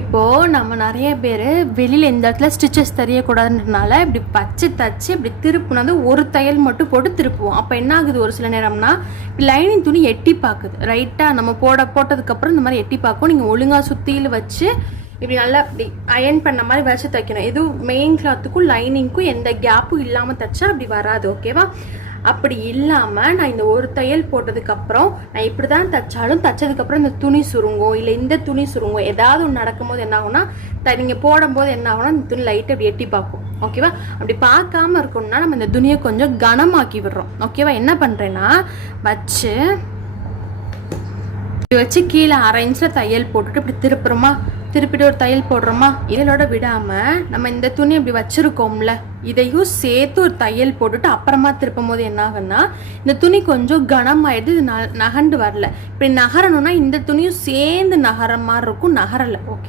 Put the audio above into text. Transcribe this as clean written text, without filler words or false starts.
இப்போது நம்ம நிறைய பேர் வெளியில் இந்த இடத்துல ஸ்டிச்சஸ் தெரியக்கூடாதுன்றதுனால இப்படி பச்சை தச்சு இப்படி திருப்புனது ஒரு தையல் மட்டும் போட்டு திருப்புவோம். அப்போ என்ன ஆகுது, ஒரு சில நேரம்னா லைனிங் துணி எட்டி பார்க்குது. ரைட்டாக நம்ம போட்டதுக்கப்புறம் இந்த மாதிரி எட்டி பார்க்கும். நீங்கள் ஒழுங்காக சுற்றியில் வச்சு இப்படி நல்லா இப்படி அயன் பண்ண மாதிரி வச்சு தைக்கணும். எதுவும் மெயின் கிளாத்துக்கும் லைனிங்க்கும் எந்த கேப்பும் இல்லாமல் தைச்சா அப்படி வராது. ஓகேவா? அப்படி இல்லாமல் நான் இந்த ஒரு தையல் போட்டதுக்கப்புறம் நான் இப்படி தான் தைச்சாலும் தைச்சதுக்கப்புறம் இந்த துணி சுருங்கும், இல்லை இந்த துணி சுருங்கும், ஏதாவது ஒன்று நடக்கும்போது என்ன ஆகும்னா நீங்கள் போடும்போது என்ன ஆகும்னா இந்த துணி லைட்டை அப்படி எட்டி பார்க்கும். ஓகேவா? அப்படி பார்க்காம இருக்கணும்னா நம்ம இந்த துணியை கொஞ்சம் கனமாக்கி விடுறோம். ஓகேவா? என்ன பண்ணுறேன்னா வச்சு கீழே 1/2 இன்ச்சில் தையல் போட்டுட்டு இப்படி திருப்புறோமா, திருப்பிட்டு ஒரு தையல் போடுறோமா, இதோட விடாமல் நம்ம இந்த துணி இப்படி வச்சுருக்கோம்ல இதையும் சேர்த்து ஒரு தையல் போட்டுட்டு அப்புறமா திருப்பும் போது என்ன ஆகுன்னா இந்த துணி கொஞ்சம் கனமாயிடுது. இது நகண்டு வரல. இப்படி நகரணும்னா இந்த துணியும் சேர்ந்து நகர மாதிரி இருக்கும், நகரலை. ஓகே?